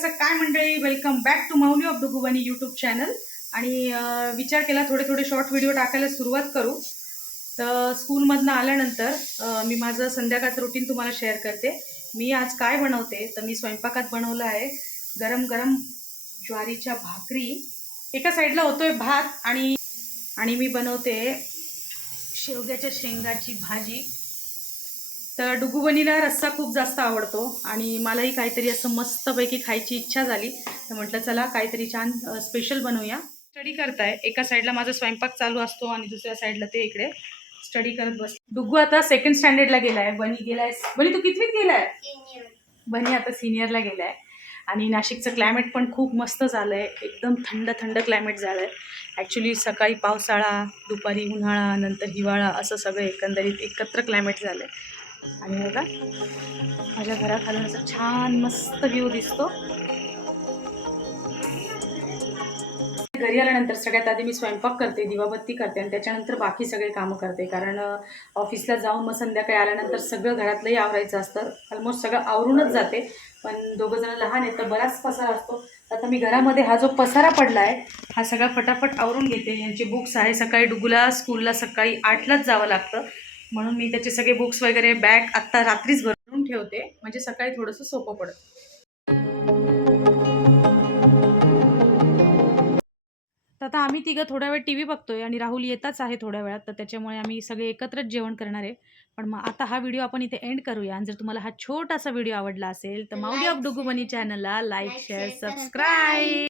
कसं काय मंडळी, welcome back to Mauli of Dugubani YouTube channel. आणि विचार केला थोडे थोडे शॉर्ट व्हिडिओ टाकायला सुरुवात करू. तर स्कूलमधनं आल्यानंतर मी माझं संध्याकाळचं रुटीन तुम्हाला शेअर करते. मी आज काय बनवते तर मी स्वयंपाकात बनवलं आहे गरम गरम ज्वारीच्या भाकरी. एका साईडला होतोय भात आणि मी बनवते शेवग्याच्या शेंगाची भाजी. तर डुगुबनीला रस्सा खूप जास्त आवडतो आणि मलाही काहीतरी असं मस्तपैकी खायची इच्छा झाली. तर म्हटलं चला काहीतरी छान स्पेशल बनवूया. स्टडी करताय, एका साईडला माझा स्वयंपाक चालू असतो आणि दुसऱ्या साईडला ते इकडे स्टडी करत बस. डुगू आता सेकंड स्टँडर्डला गेलाय, बनी गेलाय. बनी तू कितवीत गेलाय? बनी आता सिनियरला गेलाय. आणि नाशिकचं क्लायमेट पण खूप मस्त झालंय, एकदम थंड थंड क्लायमेट झालंय. ॲक्च्युली सकाळी पावसाळा, दुपारी उन्हाळा, नंतर हिवाळा, असं सगळं एकंदरीत एकत्र क्लायमेट झालंय. आणि बघा माझ्या घराखालून असं छान मस्त व्ह्यू दिसतो. घरी आल्यानंतर सगळ्यात आधी मी स्वयंपाक करते, दिवाबत्ती करते आणि त्याच्यानंतर बाकी सगळे कामं करते. कारण ऑफिसला जाऊन मग संध्याकाळी आल्यानंतर सगळं घरातलंही आवरायचं असतं. ऑलमोस्ट सगळं आवरूनच जाते. पण दोघं जण लहान आहेत तर बराच पसारा असतो. आता मी घरामध्ये हा जो पसारा पडला आहे हा सगळा फटाफट आवरून घेते. यांचे बुक्स आहे, सकाळी डुगूला स्कूलला सकाळी 8लाच जावं लागतं, म्हणून मी त्याचे सगळे बुक्स वगैरे बॅग आत्ता रात्रीच भरून ठेवते, म्हणजे सकाळी थोडंसं सोपं पडतं. तर आता आम्ही तिघं थोड्या वेळ टी व्ही बघतोय आणि राहुल येताच आहे थोड्या वेळात, तर त्याच्यामुळे आम्ही सगळे एकत्रच जेवण करणार आहे. पण मग आता हा व्हिडिओ आपण इथे एंड करूया. आणि जर तुम्हाला हा छोटासा व्हिडिओ आवडला असेल तर माऊली ऑफ डुगुबनी चॅनलला लाईक, शेअर, सबस्क्राईब.